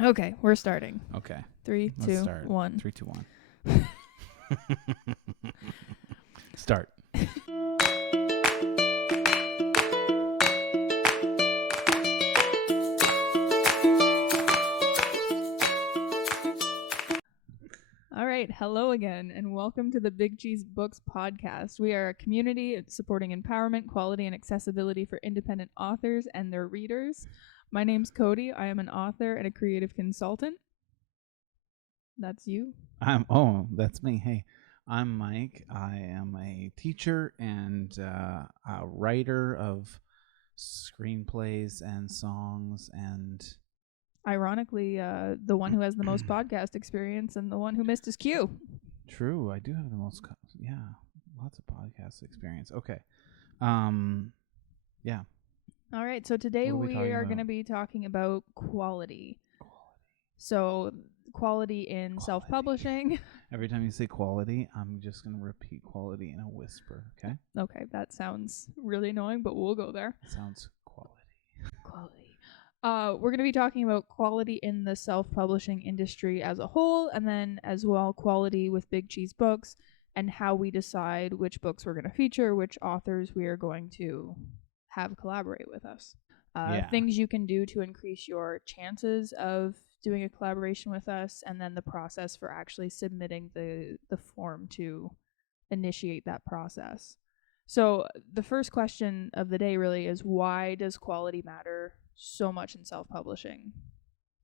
Okay, we're starting. Okay. 3, Let's 2, start. 1. 3, 2, 1. Start. All right, hello again, and welcome to the Big Cheese Books podcast. We are a community supporting empowerment, quality, and accessibility for independent authors and their readers. My name's Cody. I am an author and a creative consultant. That's you. That's me. Hey, I'm Mike. I am a teacher and a writer of screenplays and songs and Ironically, the one who has the most podcast experience and the one who missed his cue. true. I do have the most, lots of podcast experience. Okay. Yeah. All right, so today What are we we talking are about? going to be talking about quality. So, quality in self-publishing. Every time you say quality, I'm just going to repeat quality in a whisper, okay? Okay, that sounds really annoying, but we'll go there. It sounds quality. We're going to be talking about quality in the self-publishing industry as a whole, and then as well quality with Big Cheese Books, and how we decide which books we're going to feature, which authors we are going to have collaborate with us. Things you can do to increase your chances of doing a collaboration with us, and then the process for actually submitting the form to initiate that process. So the first question of the day really is, why does quality matter so much in self-publishing?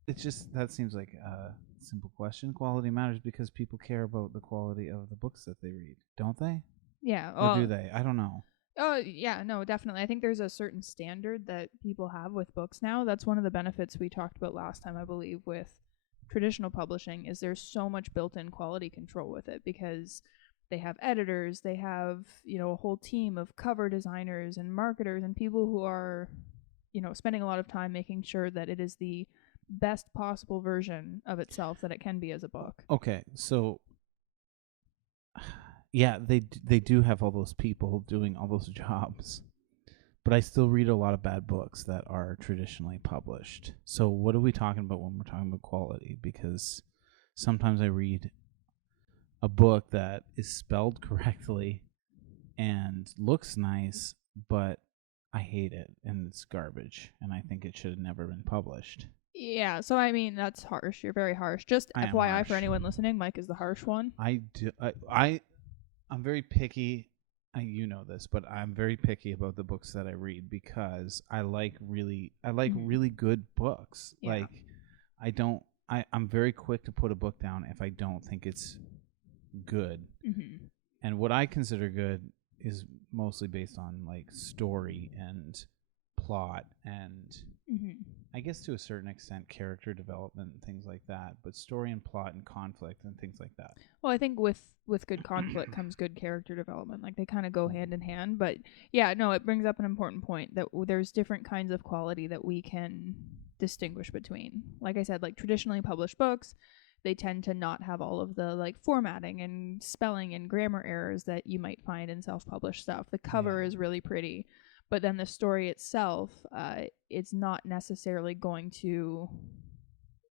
It's just, that seems like a simple question. Quality matters because people care about the quality of the books that they read, don't they? Yeah. Or do they? I don't know. Oh, yeah, no, definitely. I think there's a certain standard that people have with books now. That's one of the benefits we talked about last time, I believe, with traditional publishing, is there's so much built-in quality control with it because they have editors, they have, a whole team of cover designers and marketers and people who are, spending a lot of time making sure that it is the best possible version of itself that it can be as a book. Okay, so yeah, they do have all those people doing all those jobs, but I still read a lot of bad books that are traditionally published. So what are we talking about when we're talking about quality? Because sometimes I read a book that is spelled correctly and looks nice, but I hate it and it's garbage, and I think it should have never been published. Yeah, so I mean, that's harsh. You're very harsh. Just I am FYI harsh. for anyone listening, Mike is the harsh one. I'm very picky. You know this, but I'm very picky about the books that I read because I like really good books. Yeah. Like I'm very quick to put a book down if I don't think it's good. Mm-hmm. And what I consider good is mostly based on like story and plot and I guess to a certain extent character development and things like that, but story and plot and conflict and things like that. Well, I think with good conflict comes good character development. Like, they kind of go hand in hand. But yeah, no, it brings up an important point that there's different kinds of quality that we can distinguish between. Like I said, like traditionally published books, they tend to not have all of the like formatting and spelling and grammar errors that you might find in self-published stuff. The cover is really pretty, but then the story itself, it's not necessarily going to,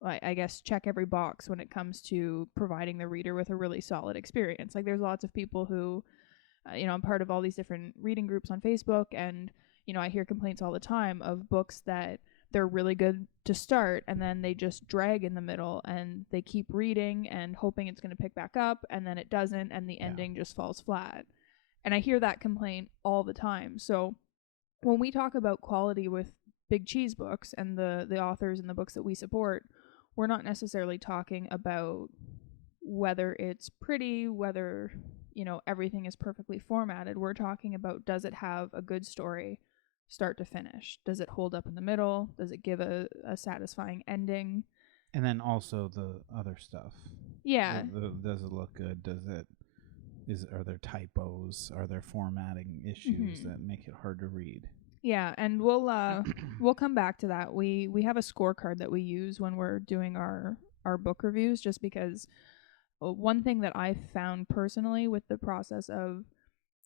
I guess, check every box when it comes to providing the reader with a really solid experience. Like, there's lots of people who, I'm part of all these different reading groups on Facebook, and, I hear complaints all the time of books that they're really good to start, and then they just drag in the middle, and they keep reading and hoping it's going to pick back up, and then it doesn't, and the ending just falls flat. And I hear that complaint all the time. So when we talk about quality with Big Cheese Books and the authors and the books that we support, we're not necessarily talking about whether it's pretty, whether, everything is perfectly formatted. We're talking about, does it have a good story start to finish? Does it hold up in the middle? Does it give a satisfying ending? And then also the other stuff. Yeah. Does it look good? Are there typos? Are there formatting issues that make it hard to read? Yeah, and we'll come back to that. We have a scorecard that we use when we're doing our book reviews, just because one thing that I found personally with the process of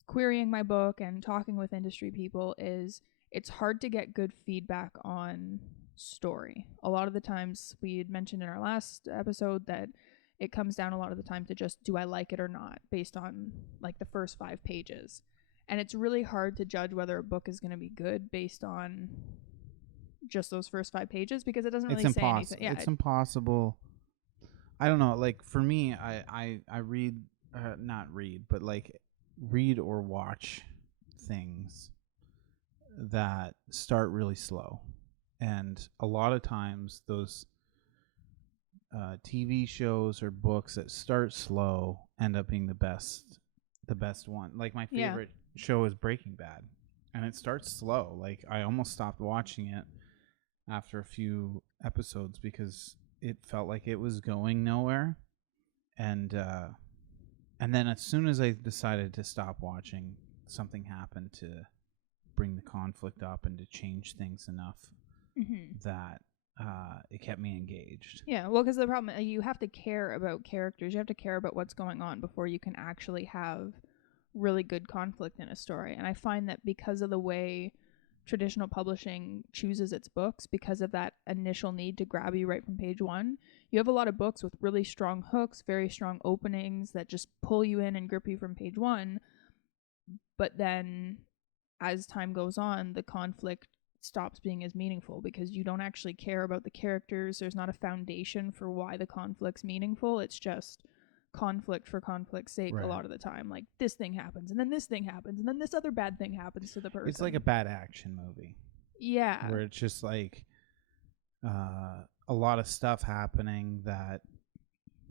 querying my book and talking with industry people is it's hard to get good feedback on story. A lot of the times, we had mentioned in our last episode that it comes down a lot of the time to just, do I like it or not, based on like the first 5 pages. And it's really hard to judge whether a book is going to be good based on just those first 5 pages, because it doesn't really say anything. Yeah, It's impossible. I don't know. Like for me, I read, not read, but like read or watch things that start really slow, and a lot of times those TV shows or books that start slow end up being the best one. Like my favorite show is Breaking Bad, and it starts slow. Like I almost stopped watching it after a few episodes because it felt like it was going nowhere, and then as soon as I decided to stop watching, something happened to bring the conflict up and to change things enough that it kept me engaged. Yeah, well, because the problem, you have to care about characters. You have to care about what's going on before you can actually have really good conflict in a story. And I find that because of the way traditional publishing chooses its books, because of that initial need to grab you right from page 1, you have a lot of books with really strong hooks, very strong openings that just pull you in and grip you from page 1. But then as time goes on, the conflict stops being as meaningful because you don't actually care about the characters. There's not a foundation for why the conflict's meaningful. It's just conflict for conflict's sake. Right. A lot of the time, like this thing happens and then this thing happens and then this other bad thing happens to the person. It's like a bad action movie. Yeah, where it's just like a lot of stuff happening that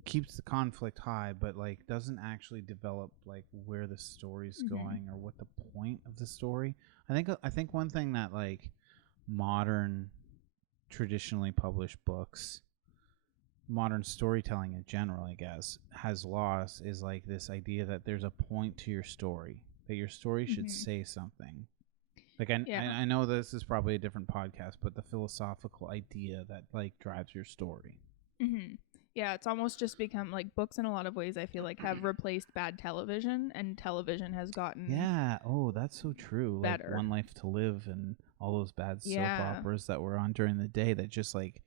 keeps the conflict high, but like doesn't actually develop like where the story's going or what the point of the story. I think one thing that like modern traditionally published books, modern storytelling in general, I guess, has lost is like this idea that there's a point to your story, that your story should say something. Like I know this is probably a different podcast, but the philosophical idea that like drives your story. Yeah, it's almost just become like books in a lot of ways, I feel like, have replaced bad television, and television has gotten that's so true. Better. Like One Life to Live and all those bad soap operas that were on during the day that just like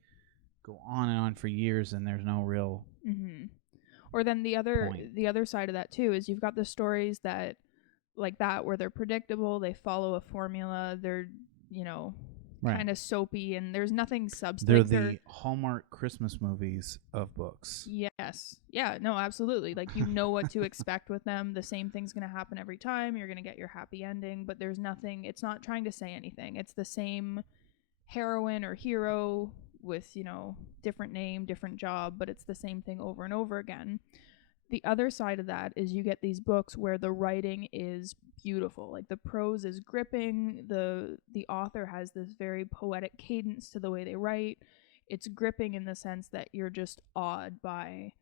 go on and on for years and there's no real Or then the other side of that too is you've got the stories that like that where they're predictable, they follow a formula, they're kind of soapy, and there's nothing substantive. They're the Hallmark Christmas movies of books. Yes. Yeah, no, absolutely. Like you know what to expect with them. The same thing's going to happen every time. You're going to get your happy ending, but there's nothing, it's not trying to say anything. It's the same heroine or hero with, different name, different job, but it's the same thing over and over again. The other side of that is you get these books where the writing is beautiful. Like the prose is gripping. The author has this very poetic cadence to the way they write. It's gripping in the sense that you're just awed by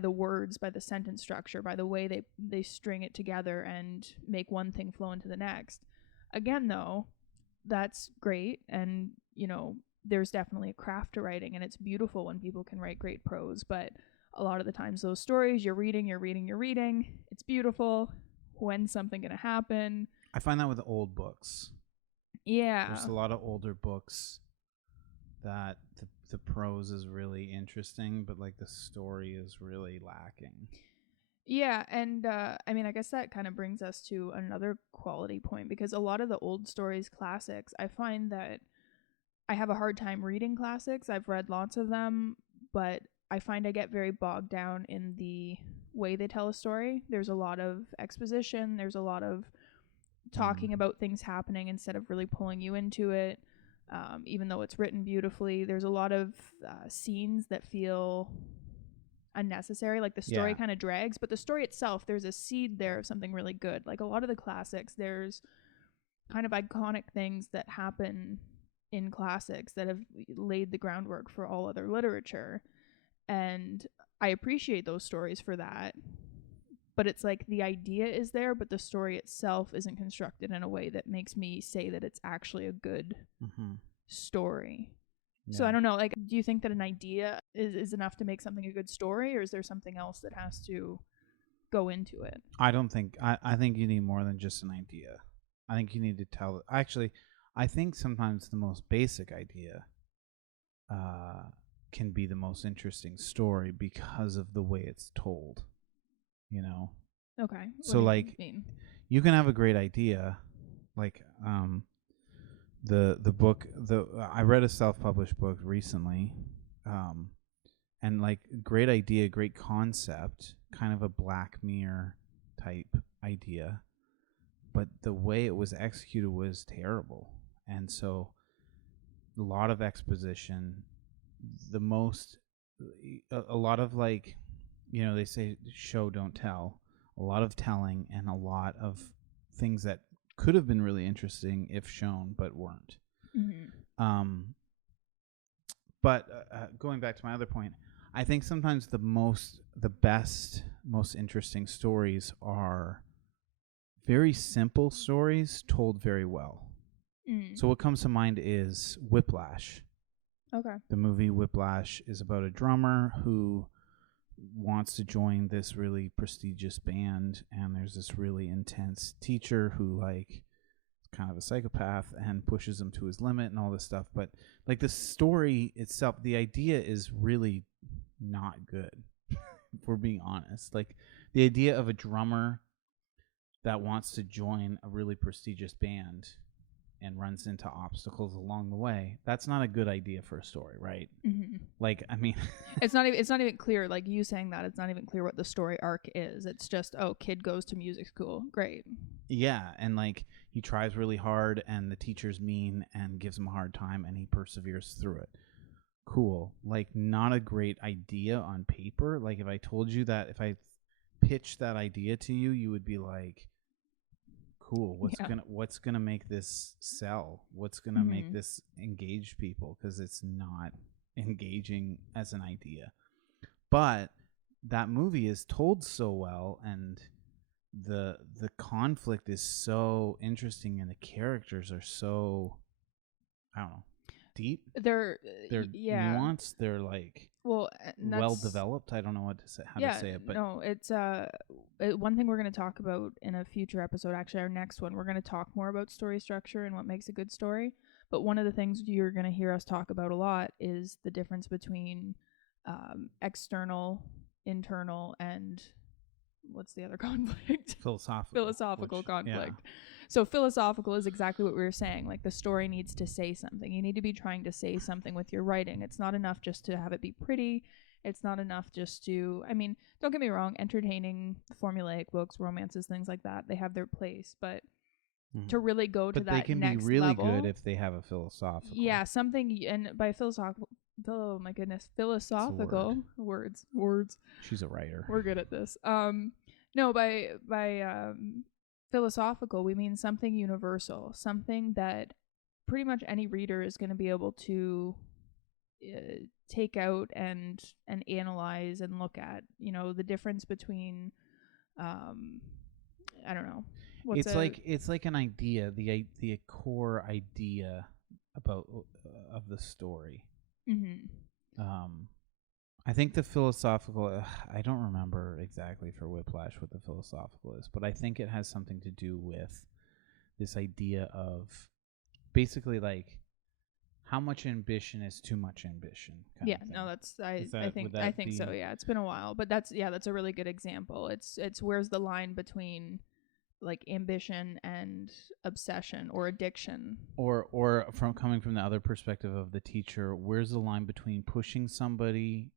the words, by the sentence structure, by the way they string it together and make one thing flow into the next. Again, though, that's great, and there's definitely a craft to writing, and it's beautiful when people can write great prose, but a lot of the times those stories you're reading, it's beautiful. When's something going to happen? I find that with old books. Yeah. There's a lot of older books that the prose is really interesting, but like the story is really lacking. Yeah, and I guess that kind of brings us to another quality point, because a lot of the old stories, classics, I find that I have a hard time reading classics. I've read lots of them, but I find I get very bogged down in the way they tell a story. There's a lot of exposition. There's a lot of talking about things happening instead of really pulling you into it. Even though it's written beautifully, there's a lot of scenes that feel unnecessary. Like the story kind of drags, but the story itself, there's a seed there of something really good. Like a lot of the classics, there's kind of iconic things that happen in classics that have laid the groundwork for all other literature. And I appreciate those stories for that. But it's like the idea is there, but the story itself isn't constructed in a way that makes me say that it's actually a good story. Yeah. So I don't know, like, do you think that an idea is enough to make something a good story, or is there something else that has to go into it? I don't think, I think you need more than just an idea. I think you need to tell, actually, I think sometimes the most basic idea can be the most interesting story because of the way it's told, you know? Okay. So, like, mean? you can have a great idea, like the book, I read a self-published book recently, and like great idea, great concept, kind of a Black Mirror type idea, but the way it was executed was terrible. And so a lot of exposition, a lot of, like, they say show don't tell, a lot of telling, and a lot of things that could have been really interesting if shown but weren't. But going back to my other point, I think sometimes the best, most interesting stories are very simple stories told very well. So what comes to mind is Whiplash. Okay. The movie Whiplash is about a drummer who wants to join this really prestigious band, and there's this really intense teacher who, like, kind of a psychopath and pushes him to his limit and all this stuff. But like the story itself, the idea is really not good. If we're being honest, like the idea of a drummer that wants to join a really prestigious band and runs into obstacles along the way, that's not a good idea for a story, right? Like, I mean, it's not even clear, like you saying that, it's not even clear what the story arc is. It's just, oh, kid goes to music school, great. Yeah, and like he tries really hard and the teacher's mean and gives him a hard time and he perseveres through it. Cool. Like, not a great idea on paper. Like, if I told you that, if I pitched that idea to you, you would be like, cool, what's gonna make this sell? What's gonna make this engage people? Because it's not engaging as an idea. But that movie is told so well, and the conflict is so interesting, and the characters are so, I don't know, deep. They're nuanced. They're like, well developed. I don't know what to say, how to say it, but no, it's one thing we're going to talk about in a future episode. Actually, our next one, we're going to talk more about story structure and what makes a good story. But one of the things you're going to hear us talk about a lot is the difference between external, internal, and what's the other conflict? Philosophical conflict. Yeah. So philosophical is exactly what we were saying. Like, the story needs to say something. You need to be trying to say something with your writing. It's not enough just to have it be pretty. It's not enough just to, I mean, don't get me wrong, entertaining, formulaic books, romances, things like that, they have their place. But to really go to that next level. But they can be really good if they have a philosophical. Yeah, something, and by philosophical, oh my goodness, philosophical words. She's a writer. We're good at this. No, by philosophical, we mean something universal, something that pretty much any reader is going to be able to take out and analyze and look at. You know, the difference between, I don't know. It's like an idea, the core idea about of the story. I think the philosophical, I don't remember exactly for Whiplash what the philosophical is, but I think it has something to do with this idea of basically, like, how much ambition is too much ambition. Yeah, no, I think so. Yeah, it's been a while, but that's a really good example. It's where's the line between, like, ambition and obsession or addiction, or from coming from the other perspective of the teacher, where's the line between pushing somebody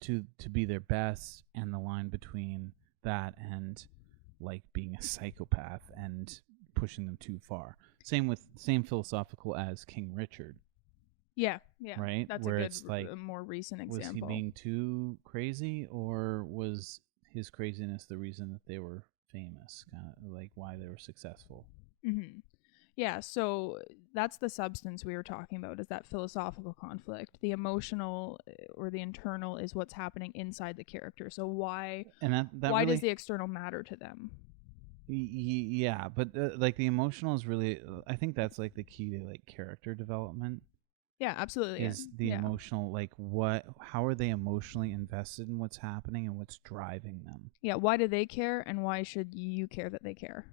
to be their best, and the line between that and, like, being a psychopath and pushing them too far. Same philosophical as King Richard. Yeah, right. That's where a good, it's like, a more recent example. Was he being too crazy, or was his craziness the reason that they were famous? Kind of like why they were successful. Yeah, so that's the substance we were talking about, is that philosophical conflict. The emotional or the internal is what's happening inside the character. So why why does the external matter to them? Yeah, but like the emotional is really, I think that's like the key to, like, character development. Yeah, absolutely. Is the emotional, like, how are they emotionally invested in what's happening and what's driving them? Yeah, why do they care, and why should you care that they care?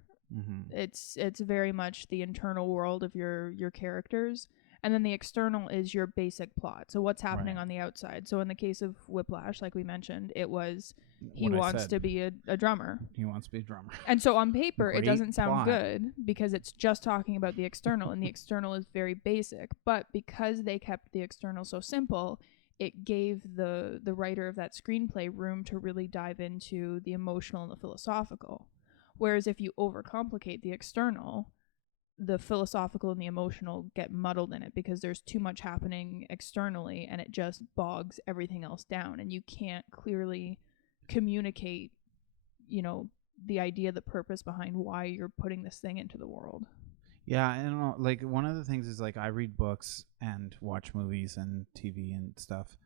It's very much the internal world of your characters, and then the external is your basic plot. So what's happening Right. on the outside. So in the case of Whiplash, like we mentioned, it was he What I wants said. to be a drummer. He wants to be a drummer. And so on paper, it Great doesn't sound plot. good because it's just talking about the external, and the external is very basic. But because they kept the external so simple, it gave the writer of that screenplay room to really dive into the emotional and the philosophical. Whereas if you overcomplicate the external, the philosophical and the emotional get muddled in it because there's too much happening externally, and it just bogs everything else down, and you can't clearly communicate, the idea, the purpose behind why you're putting this thing into the world. Yeah, I don't know. Like, one of the things is, like, I read books and watch movies and TV and stuff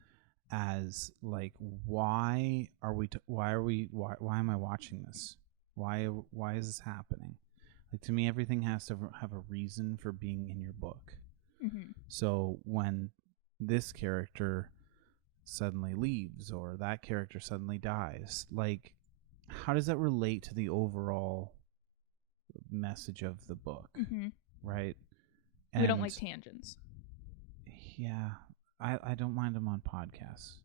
as, like, why am I watching this? Why is this happening? Like, to me, everything has to have a reason for being in your book. Mm-hmm. So when this character suddenly leaves or that character suddenly dies, like, how does that relate to the overall message of the book? Mm-hmm. Right? We don't like tangents. Yeah, I don't mind them on podcasts.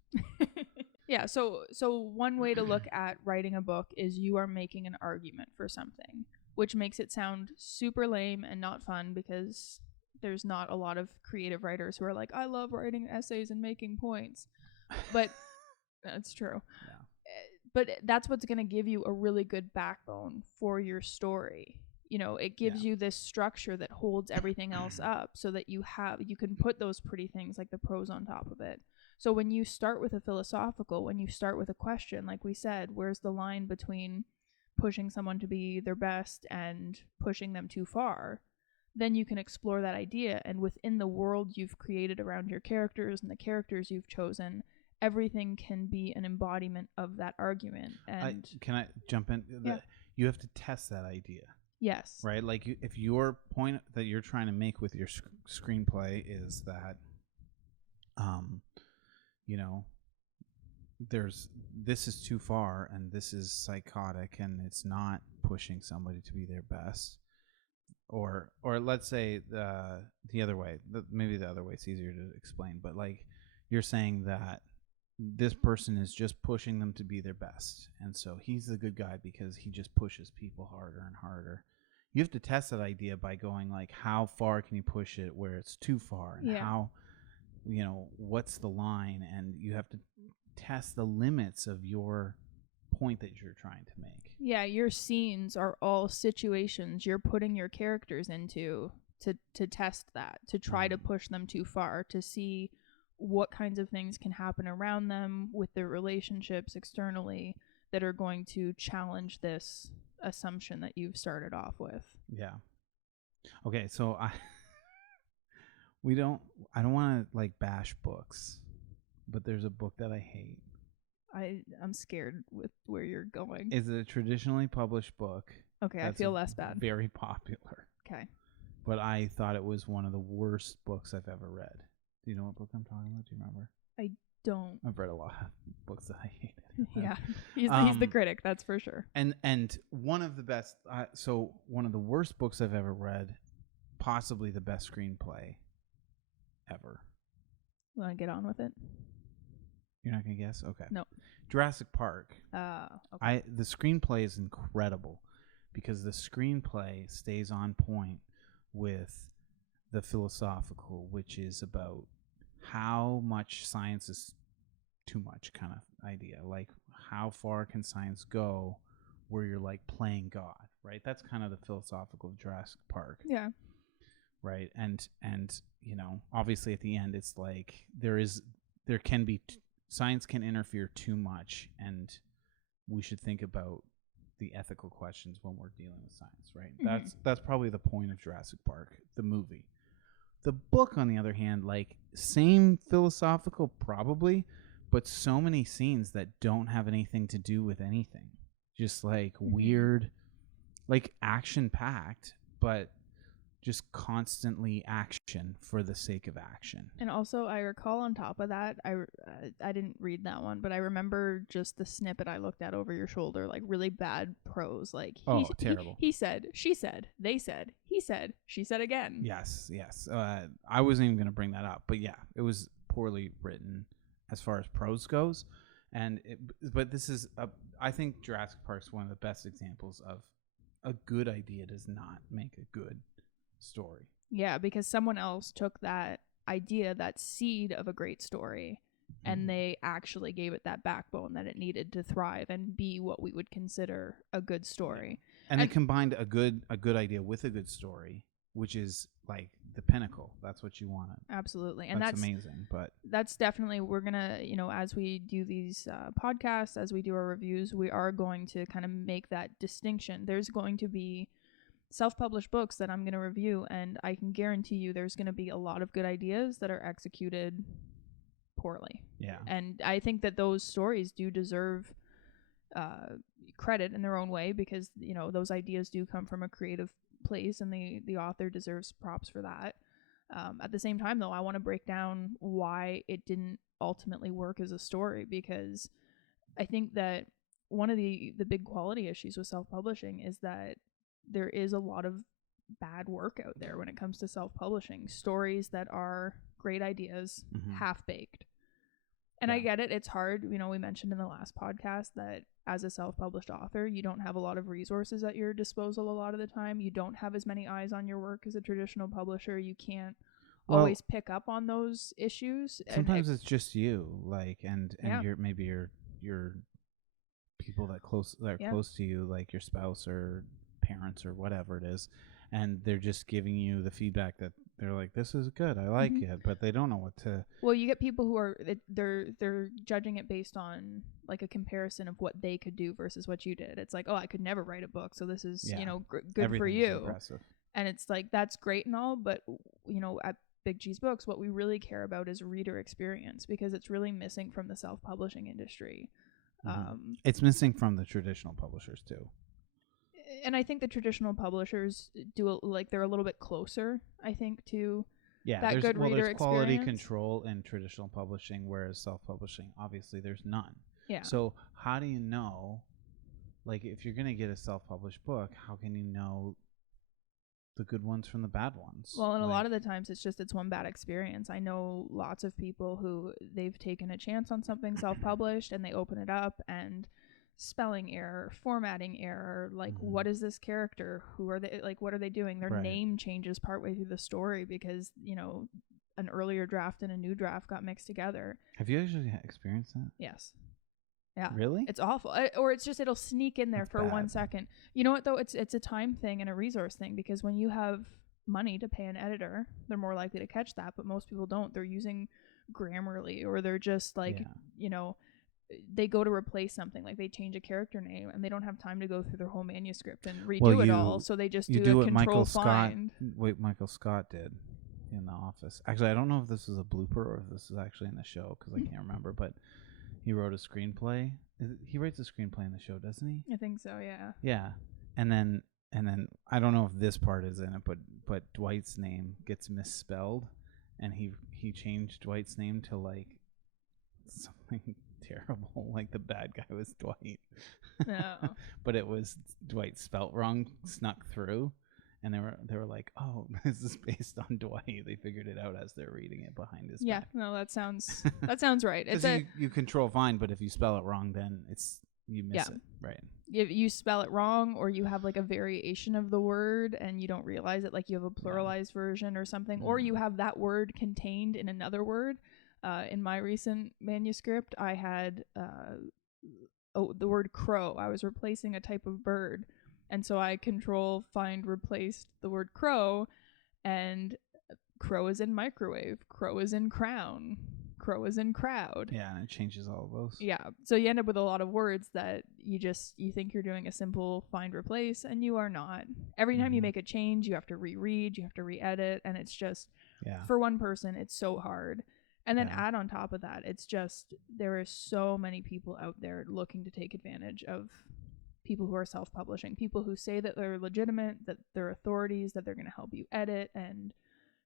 Yeah, so one way to look at writing a book is you are making an argument for something, which makes it sound super lame and not fun because there's not a lot of creative writers who are like, I love writing essays and making points. But that's true. Yeah. But that's what's going to give you a really good backbone for your story. It gives you this structure that holds everything else up so that you can put those pretty things like the prose on top of it. So when you start with a philosophical, when you start with a question, like we said, where's the line between pushing someone to be their best and pushing them too far? Then you can explore that idea, and within the world you've created around your characters and the characters you've chosen, everything can be an embodiment of that argument. And can I jump in? Yeah. You have to test that idea. Yes. Right? Like, if your point that you're trying to make with your screenplay is that, this is too far and this is psychotic and it's not pushing somebody to be their best, or let's say the other way. Maybe the other way is easier to explain, but, like, you're saying that this person is just pushing them to be their best, and so he's the good guy because he just pushes people harder and harder. You have to test that idea by going, like, how far can you push it where it's too far, and how, what's the line, and you have to test the limits of your point that you're trying to make. Yeah, your scenes are all situations you're putting your characters into to test that, to try to push them too far, to see what kinds of things can happen around them with their relationships externally that are going to challenge this assumption that you've started off with. Yeah. Okay, so I don't want to, like, bash books, but there's a book that I hate. I'm scared with where you're going. It's a traditionally published book. Okay, I feel less bad. Very popular. Okay. But I thought it was one of the worst books I've ever read. Do you know what book I'm talking about? Do you remember? I don't. I've read a lot of books that I hated. Yeah, he's the critic, that's for sure. And one of the best, one of the worst books I've ever read, possibly the best screenplay ever. Want to get on with it? You're not gonna guess? Okay. No. Jurassic Park. Okay. The screenplay is incredible because the screenplay stays on point with the philosophical, which is about how much science is too much kind of idea. Like, how far can science go where you're, like, playing God, right? That's kind of the philosophical of Jurassic Park. Yeah. Right. And obviously at the end it's like there can be science can interfere too much, and we should think about the ethical questions when we're dealing with science, right? Mm-hmm. That's probably the point of Jurassic Park, the movie. The book, on the other hand, like, same philosophical probably, but so many scenes that don't have anything to do with anything. Just, like, weird, like, action-packed, but just constantly action for the sake of action. And also, I recall on top of that, I didn't read that one, but I remember just the snippet I looked at over your shoulder, like really bad prose. Like Terrible. He said, she said, they said, he said, she said again. Yes. I wasn't even going to bring that up, but yeah, it was poorly written as far as prose goes. But this is I think Jurassic Park's one of the best examples of a good idea does not make a good story. Yeah, because someone else took that idea, that seed of a great story, and they actually gave it that backbone that it needed to thrive and be what we would consider a good story. And they combined a good idea with a good story, which is like the pinnacle. That's what you want. Absolutely. And that's amazing. But that's definitely, we're going to, as we do these podcasts, as we do our reviews, we are going to kind of make that distinction. There's going to be self-published books that I'm going to review, and I can guarantee you there's going to be a lot of good ideas that are executed poorly. Yeah. And I think that those stories do deserve credit in their own way, because those ideas do come from a creative place, and the author deserves props for that. At the same time, though, I want to break down why it didn't ultimately work as a story, because I think that one of the big quality issues with self-publishing is that there is a lot of bad work out there when it comes to self-publishing. Stories that are great ideas, half-baked. And I get it. It's hard. We mentioned in the last podcast that as a self-published author, you don't have a lot of resources at your disposal a lot of the time. You don't have as many eyes on your work as a traditional publisher. You can't always pick up on those issues. Sometimes it's just you, and your people that are close to you, like your spouse or parents or whatever it is, and they're just giving you the feedback that they're like, this is good, I like it, but they don't know what to. Well, you get people who are they're judging it based on like a comparison of what they could do versus what you did. It's like, oh, I could never write a book, so this is good for you. Impressive. And it's like, that's great and all, but at Big Cheese Books, what we really care about is reader experience, because it's really missing from the self-publishing industry. It's missing from the traditional publishers too. And I think the traditional publishers they're a little bit closer, I think, to that good reader experience. There's quality control in traditional publishing, whereas self-publishing, obviously, there's none. Yeah. So how do you know, if you're going to get a self-published book, how can you know the good ones from the bad ones? Well, and a lot of the times it's one bad experience. I know lots of people who they've taken a chance on something self-published, and they open it up and spelling error, formatting error, what is this character, who are they, what are they doing, their name changes partway through the story because an earlier draft and a new draft got mixed together. Have you actually experienced that? Yes. Yeah. Really? It's awful. Or it's just, it'll sneak in there. That's for bad. 1 second. You know what though, it's a time thing and a resource thing, because when you have money to pay an editor, they're more likely to catch that, but most people don't. They're using Grammarly, or they're just they go to replace something, like they change a character name, and they don't have time to go through their whole manuscript and redo it all, so they just do a control find. Michael Scott did in The Office. Actually, I don't know if this is a blooper or if this is actually in the show, because I can't remember, but he wrote a screenplay. He writes a screenplay in the show, doesn't he? I think so, yeah. Yeah. And then I don't know if this part is in it, but Dwight's name gets misspelled, and he changed Dwight's name to something terrible, like the bad guy was Dwight. No. But it was Dwight spelt wrong, snuck through, and they were like, oh, this is based on Dwight. They figured it out as they're reading it behind his back. No, that sounds right. It's you control find, but if you spell it wrong, then you miss it, right? If you spell it wrong, or you have a variation of the word and you don't realize it, like you have a pluralized version or something, or you have that word contained in another word. In my recent manuscript, I had the word crow. I was replacing a type of bird, and so I control find replaced the word crow, and crow is in microwave, crow is in crown, crow is in crowd. Yeah, and it changes all of those. Yeah, so you end up with a lot of words that you think you're doing a simple find replace, and you are not. Every time you make a change, you have to reread, you have to re-edit, and it's just for one person, it's so hard. And then add on top of that, it's just, there are so many people out there looking to take advantage of people who are self-publishing, people who say that they're legitimate, that they're authorities, that they're going to help you edit and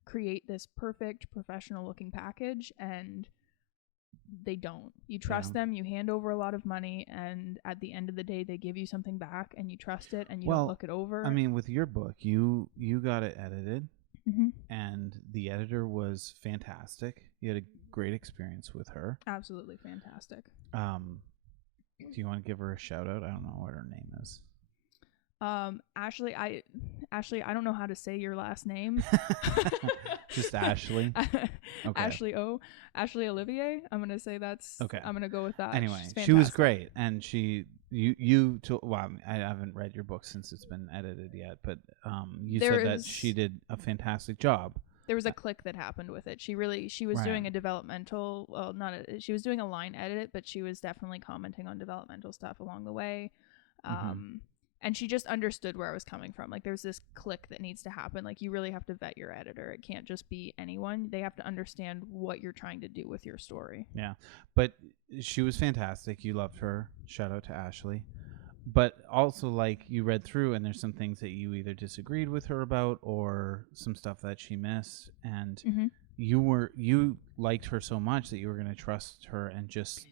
create this perfect professional looking package, and they don't. You trust them, you hand over a lot of money, and at the end of the day they give you something back and you trust it and you don't look it over. I mean, with your book, you got it edited, and the editor was fantastic. You had a great experience with her. Absolutely fantastic. Do you want to give her a shout out? I don't know what her name is. Ashley, I don't know how to say your last name. Just Ashley. Okay. Ashley Olivier. I'm gonna say that's okay. I'm gonna go with that. Anyway, she was great, and well, I haven't read your book since it's been edited yet, but you said that she did a fantastic job. There was a click that happened with it. She was doing a developmental, well, she was doing a line edit, but she was definitely commenting on developmental stuff along the way. And she just understood where I was coming from. Like, there's this click that needs to happen. Like, you really have to vet your editor. It can't just be anyone. They have to understand what you're trying to do with your story. Yeah. But she was fantastic. You loved her. Shout out to Ashley. But also, like, you read through and there's some things that you either disagreed with her about or some stuff that she missed. And you liked her so much that you were going to trust her and just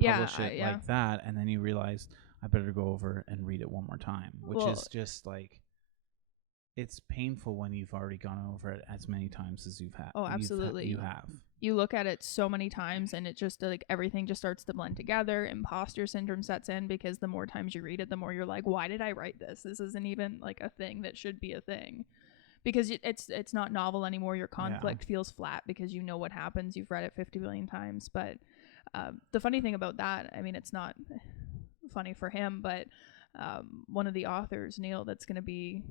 publish it like that. And then you realized, I better go over and read it one more time, which is just like, it's painful when you've already gone over it as many times as you've had. Oh, absolutely. You have. You look at it so many times and it just like everything just starts to blend together. Imposter syndrome sets in because the more times you read it, the more you're like, why did I write this? This isn't even like a thing that should be a thing. Because it's not novel anymore. Your conflict feels flat because you know what happens. You've read it 50 billion times. But the funny thing about that, I mean, it's not funny for him, but one of the authors, Neil, that's going to be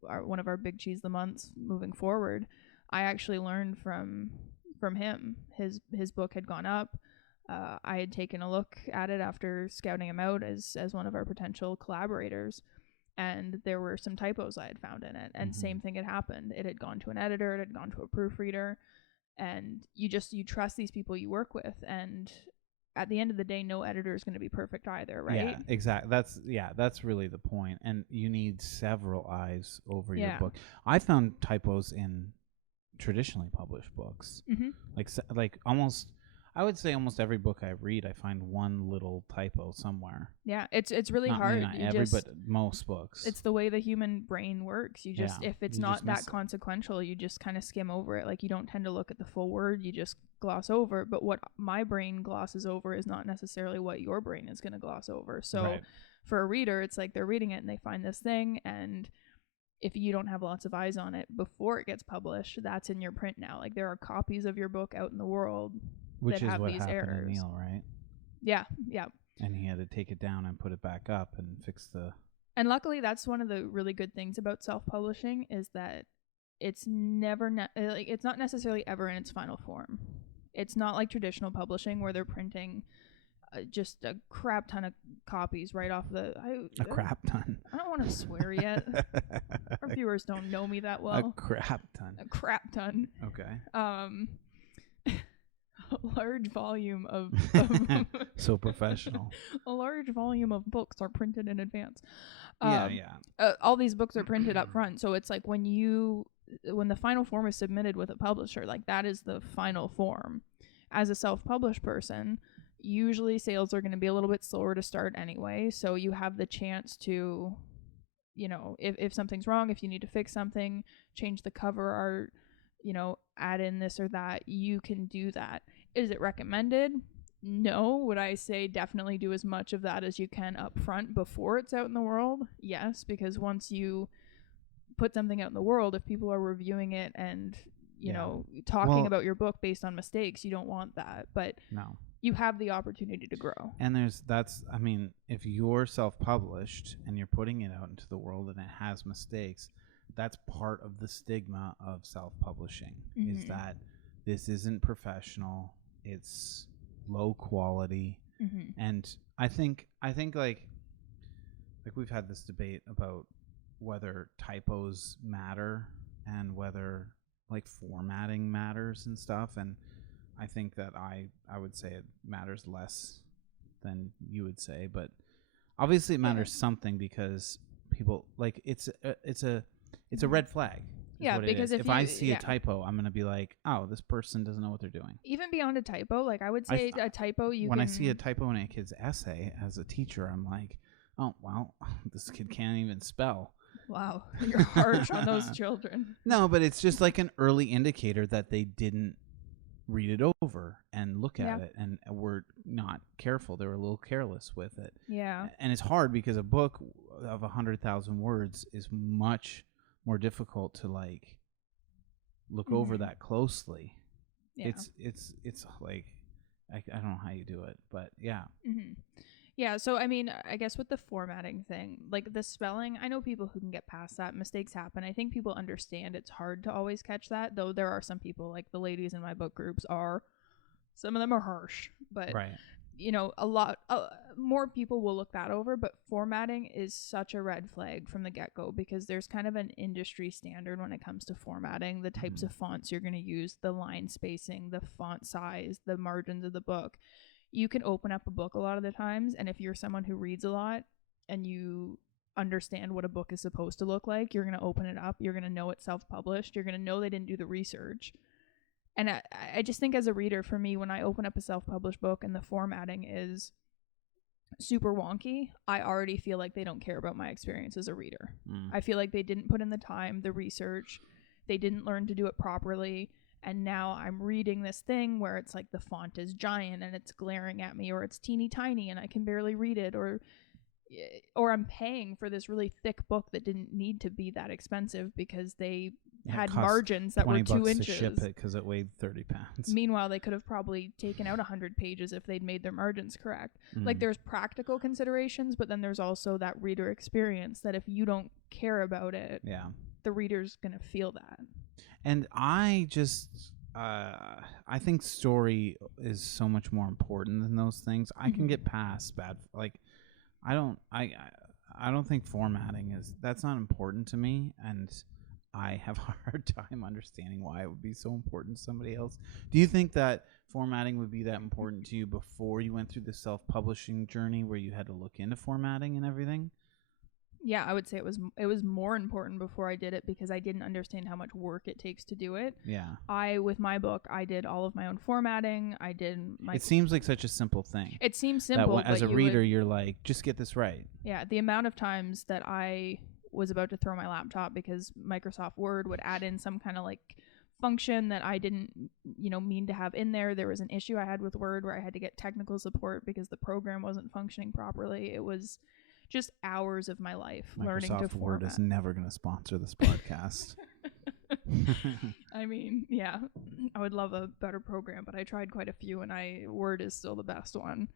one of our Big Cheese of the months moving forward, I actually learned from him. His book had gone up. I had taken a look at it after scouting him out as one of our potential collaborators, and there were some typos I had found in it, and same thing had happened. It had gone to an editor, it had gone to a proofreader, and you trust these people you work with, and at the end of the day, no editor is going to be perfect either, right? Yeah, exactly. That's really the point. And you need several eyes over your book. I found typos in traditionally published books. Like almost, I would say almost every book I read, I find one little typo somewhere. Yeah, it's really hard. Not every, but most books. It's the way the human brain works. You just if it's not that consequential, you just kind of skim over it. Like, you don't tend to look at the full word. You just gloss over. But what my brain glosses over is not necessarily what your brain is going to gloss over. So for a reader, it's like they're reading it and they find this thing, and if you don't have lots of eyes on it before it gets published, that's in your print now. Like, there are copies of your book out in the world. Which is what happened to Neil, right? Yeah. And he had to take it down and put it back up and fix the... And luckily, that's one of the really good things about self-publishing is that it's never... it's not necessarily ever in its final form. It's not like traditional publishing where they're printing just a crap ton of copies right off the... A crap ton. I don't want to swear yet. Our viewers don't know me that well. A crap ton. A crap ton. Okay. A large volume of so professional. A large volume of books are printed in advance. All these books are printed up front, so it's like when the final form is submitted with a publisher, like that is the final form. As a self-published person, usually sales are going to be a little bit slower to start anyway, so you have the chance to, if something's wrong, if you need to fix something, change the cover art, add in this or that, you can do that. Is it recommended? No. Would I say definitely do as much of that as you can up front before it's out in the world? Yes, because once you put something out in the world, if people are reviewing it and, talking about your book based on mistakes, you don't want that. But no, you have the opportunity to grow. And if you're self-published and you're putting it out into the world and it has mistakes, that's part of the stigma of self-publishing, is that this isn't professional, it's low quality. And I think like we've had this debate about whether typos matter and whether like formatting matters and stuff, and I think that I would say it matters less than you would say, but Obviously, it matters something because people like it's a red flag. Yeah, what it because is. if I you- see a typo, I'm gonna be like, oh, this person doesn't know what they're doing. even beyond a typo, like I would I say th- a typo, you when can. I see a typo in a kid's essay as a teacher, I'm like, oh well, this kid can't even spell. Wow, you're harsh on those children. No, but it's just like an early indicator that they didn't read it over and look at it and were not careful. They were a little careless with it. Yeah. And it's hard because a book of 100,000 words is much more difficult to like look over that closely. Yeah. It's like I don't know how you do it, but yeah. Mm-hmm. Yeah, so I mean, I guess with the formatting thing, like the spelling, I know people who can get past that. Mistakes happen. I think people understand it's hard to always catch that, though there are some people, like the ladies in my book groups some of them are harsh, but Right. you know, a lot more people will look that over, but formatting is such a red flag from the get-go because there's kind of an industry standard when it comes to formatting, the types of fonts you're going to use, the line spacing, the font size, the margins of the book. You can open up a book a lot of the times, and if you're someone who reads a lot and you understand what a book is supposed to look like, you're going to open it up, you're going to know it's self-published, you're going to know they didn't do the research. And I just think as a reader, for me, when I open up a self-published book and the formatting is super wonky, I already feel like they don't care about my experience as a reader. I feel like they didn't put in the time, the research, they didn't learn to do it properly. And now I'm reading this thing where it's like the font is giant and it's glaring at me, or it's teeny tiny and I can barely read it, or I'm paying for this really thick book that didn't need to be that expensive because they had margins that were 2 inches. To ship it because it weighed 30 pounds. Meanwhile, they could have probably taken out 100 pages if they'd made their margins correct. Like there's practical considerations, but then there's also that reader experience that if you don't care about it, the reader's going to feel that. And I just, I think story is so much more important than those things. I can get past bad, like, I don't think formatting that's not important to me, and I have a hard time understanding why it would be so important to somebody else. Do you think that formatting would be that important to you before you went through the self-publishing journey where you had to look into formatting and everything? Yeah, I would say it was more important before I did it because I didn't understand how much work it takes to do it. Yeah. With my book, I did all of my own formatting. I did my... It seems like such a simple thing. It seems simple, that as a reader, you're like, just get this right. Yeah, the amount of times that I was about to throw my laptop because Microsoft Word would add in some kind of like function that I didn't, mean to have in there. There was an issue I had with Word where I had to get technical support because the program wasn't functioning properly. It was just hours of my life learning to format. Microsoft Word is never going to sponsor this podcast. I mean, yeah, I would love a better program, but I tried quite a few, and Word is still the best one.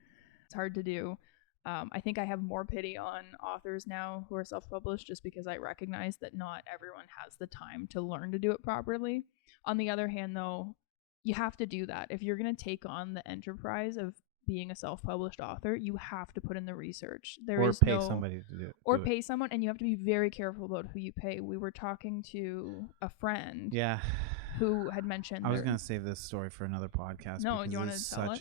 It's hard to do. I think I have more pity on authors now who are self-published just because I recognize that not everyone has the time to learn to do it properly. On the other hand, though, you have to do that. If you're going to take on the enterprise of being a self-published author, you have to put in the research. Pay somebody to do it. Or pay someone, and you have to be very careful about who you pay. We were talking to a friend who had mentioned... I was going to save this story for another podcast. No, you want to tell it?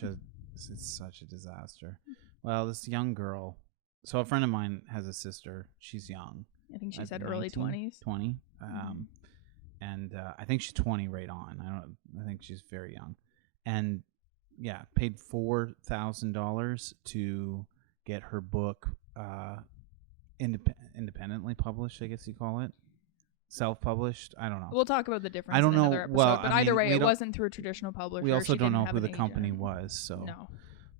It's such a disaster. Well, this young girl... So a friend of mine has a sister. She's young. I think she said early 20s. 20. And I think she's 20 right on. I think she's very young. And... yeah, paid $4,000 to get her book independently published, I guess you call it. Self-published? I don't know. We'll talk about the difference I don't in know. another episode, Well, but either way, it wasn't through a traditional publisher. We also don't know who the agent. company was. So. No.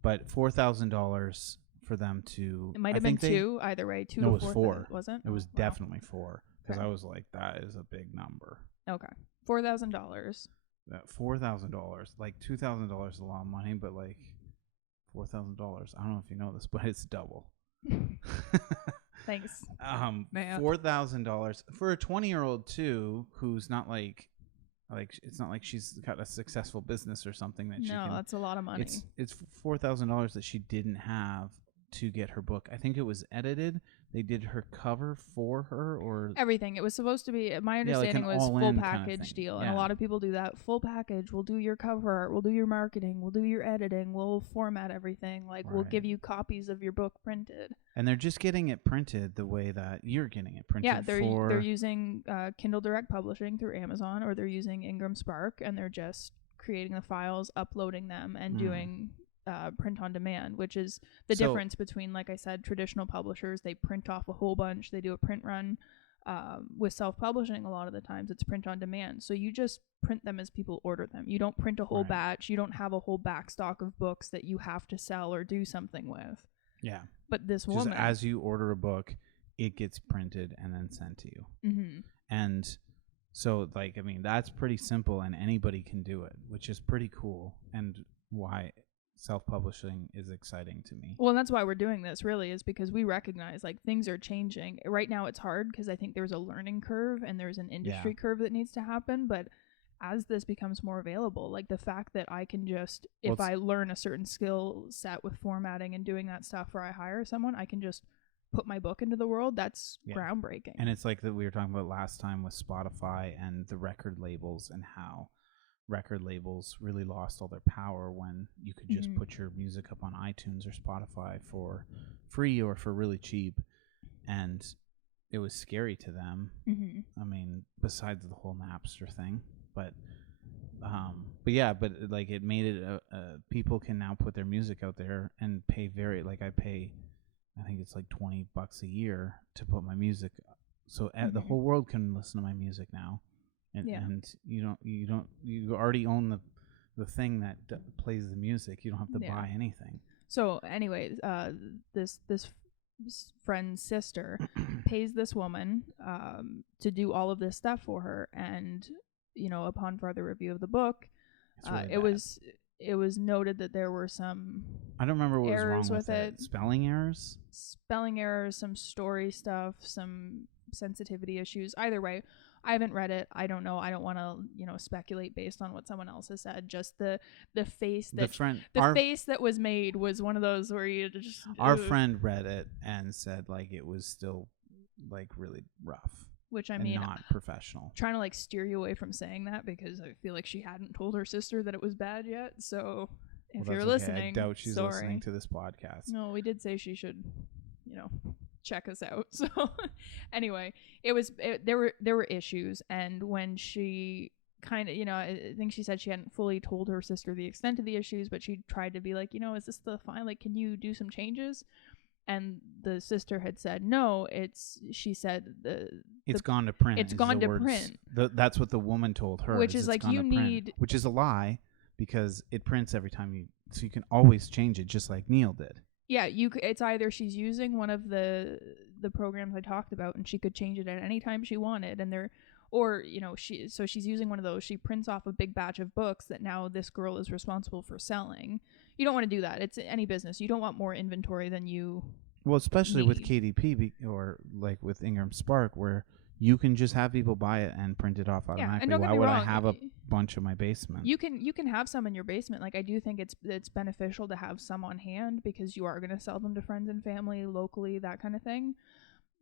But $4,000 for them to... It might have been two, either way. No, it was $4,000. Wasn't? It was definitely $4,000 because I was like, that is a big number. Okay. $4,000. $4,000, like $2,000 is a lot of money, but like $4,000. I don't know if you know this, but it's double. Thanks. $4,000 for a 20-year-old too, who's not like it's not like she's got a successful business or something that she can. No, that's a lot of money. It's $4,000 that she didn't have to get her book. I think it was edited. They did her cover for her, or Everything. It was supposed to be, my like understanding an was full all-in kinda package thing. deal. And a Yeah. lot of people do that. Full package. We'll do your cover art. We'll do your marketing. We'll do your editing. We'll format everything. Like, we'll Right. give you copies of your book printed. And they're just getting it printed the way that you're getting it printed. Yeah, they're using Kindle Direct Publishing through Amazon, or they're using Ingram Spark, and they're just creating the files, uploading them, and doing print on demand, which is the difference between, like I said, traditional publishers. They print off a whole bunch. They do a print run. With self-publishing, a lot of the times it's print on demand. So you just print them as people order them. You don't print a whole batch. You don't have a whole backstock of books that you have to sell or do something with. Yeah. But this just woman, as you order a book, it gets printed and then sent to you. Mm-hmm. And so, like, I mean, that's pretty simple, and anybody can do it, which is pretty cool, and why self-publishing is exciting to me. Well, and that's why we're doing this, really, is because we recognize, like, things are changing. Right now it's hard because I think there's a learning curve and there's an industry curve that needs to happen. But as this becomes more available, like the fact that I can just, if I learn a certain skill set with formatting and doing that stuff, or I hire someone, I can just put my book into the world. That's groundbreaking. And it's like that we were talking about last time with Spotify and the record labels, and how record labels really lost all their power when you could just put your music up on iTunes or Spotify for free or for really cheap, and it was scary to them. I mean, besides the whole Napster thing, but yeah, but like it made it people can now put their music out there and pay I think it's like $20 a year to put my music, so the whole world can listen to my music now. And you already own the thing that plays the music. You don't have to buy anything. So anyways, this friend's sister pays this woman to do all of this stuff for her, and upon further review of the book, really it was noted that there were some, I don't remember what errors was wrong with it. Spelling errors, some story stuff, some sensitivity issues. Either way, I haven't read it. I don't know. I don't want to, speculate based on what someone else has said. Just the face that face that was made was one of those where you just. Our friend read it and said like it was still like really rough. Which I mean, not professional. Trying to like steer you away from saying that because I feel like she hadn't told her sister that it was bad yet. So if you're listening, I doubt she's listening to this podcast. No, we did say she should, check us out. So anyway, there were issues, and when she kind of, I think she said she hadn't fully told her sister the extent of the issues, but she tried to be like, is this the fine? Like, can you do some changes? And the sister had said no. She said it's gone to print. It's gone to print. That's what the woman told her. Which is like you need, which is a lie because it prints every time so you can always change it, just like Neil did. Yeah, it's either she's using one of the programs I talked about, and she could change it at any time she wanted, and she's using one of those. She prints off a big batch of books that now this girl is responsible for selling. You don't want to do that. It's any business. You don't want more inventory than you. Well, especially with KDP or like with Ingram Spark, where you can just have people buy it and print it off automatically. And don't get me wrong, I have a bunch in my basement? You can have some in your basement. Like, I do think it's beneficial to have some on hand because you are going to sell them to friends and family locally, that kind of thing.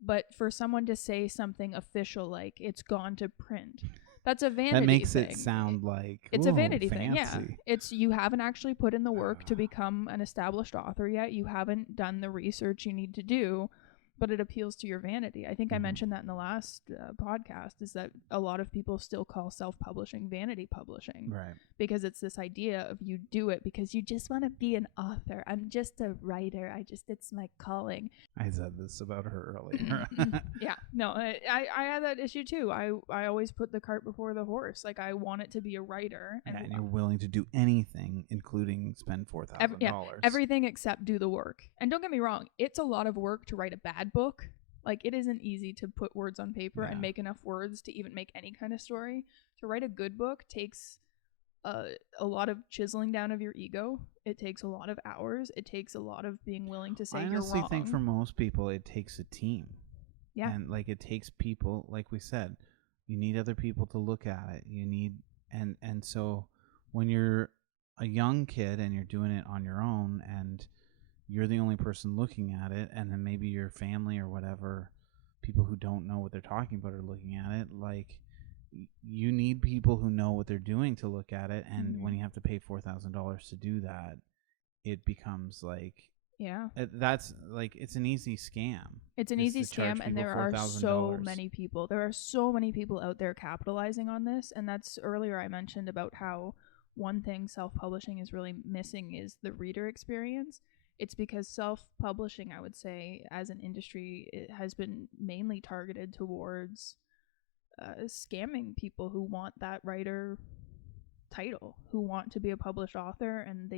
But for someone to say something official like it's gone to print, that's a vanity thing. That makes it sound like it's a vanity fancy thing. Yeah, it's you haven't actually put in the work to become an established author yet. You haven't done the research you need to do. But it appeals to your vanity. I think I mentioned that in the last podcast, is that a lot of people still call self-publishing vanity publishing. Right. Because it's this idea of you do it because you just want to be an author. I'm just a writer. It's my calling. I said this about her earlier. Yeah. No, I had that issue too. I always put the cart before the horse. Like, I want it to be a writer. And you're willing to do anything, including spend $4,000. Everything except do the work. And don't get me wrong, it's a lot of work to write a bad book. Like, it isn't easy to put words on paper and make enough words to even make any kind of story. To write a good book takes a lot of chiseling down of your ego. It takes a lot of hours. It takes a lot of being willing to say you're wrong. I honestly think for most people it takes a team. Yeah. And like it takes people, like we said, you need other people to look at it. You need and so when you're a young kid and you're doing it on your own and you're the only person looking at it, and then maybe your family or whatever, people who don't know what they're talking about are looking at it. Like, you need people who know what they're doing to look at it, and when you have to pay $4,000 to do that, it becomes like, yeah, that's like, it's an easy scam. It's an easy scam, and there are so many people. There are so many people out there capitalizing on this, and that's earlier I mentioned about how one thing self-publishing is really missing is the reader experience. It's because self-publishing, I would say, as an industry, it has been mainly targeted towards scamming people who want that writer title, who want to be a published author, and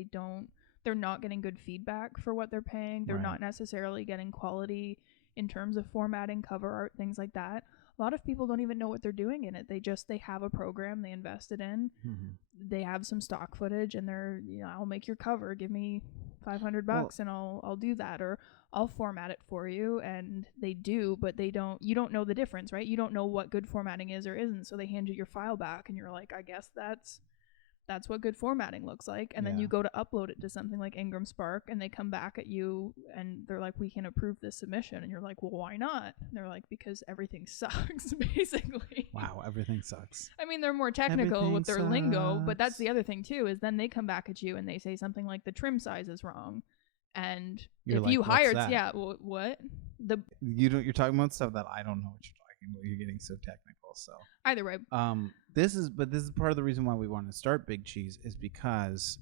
they're not getting good feedback for what they're paying. They're not necessarily getting quality in terms of formatting, cover art, things like that. A lot of people don't even know what they're doing in it. They have a program they invested in. They have some stock footage, and they're, I'll make your cover, give me $500 and I'll do that, or I'll format it for you. And they do, but you don't know the difference, right? You don't know what good formatting is or isn't. So they hand you your file back, and you're like, I guess that's what good formatting looks like. And then you go to upload it to something like Ingram Spark, and they come back at you and they're like, we can approve this submission. And you're like, well, why not? And they're like, because everything sucks, basically. Wow, everything sucks. I mean, they're more technical with their lingo, but that's the other thing too, is then they come back at you and they say something like the trim size is wrong. And you're if like, you hired, what? You're talking about stuff that I don't know what you're talking about. You're getting so technical. So either way, this is part of the reason why we want to start Big Cheese, is because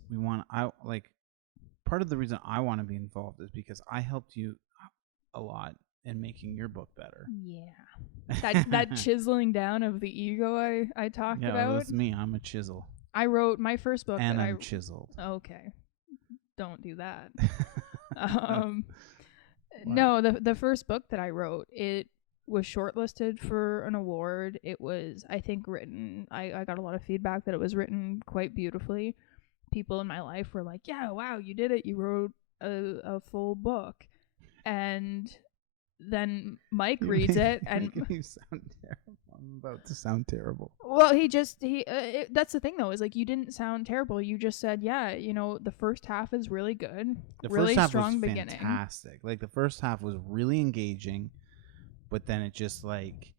part of the reason I want to be involved is because I helped you a lot in making your book better. Yeah, that chiseling down of the ego I talked about. Yeah, that's me. I'm a chisel. I wrote my first book, and I'm chiseled. Okay, don't do that. No, the first book that I wrote, it was shortlisted for an award. It was, I think, written, I got a lot of feedback that it was written quite beautifully. People in my life were like, yeah, wow, you did it. You wrote a full book. And then Mike reads it, and you sound terrible. I'm about to sound terrible. Well, that's the thing though, is like, you didn't sound terrible. You just said, yeah, the first half is really good. The really first half strong was beginning. Fantastic. Like, the first half was really engaging, but then it just, like,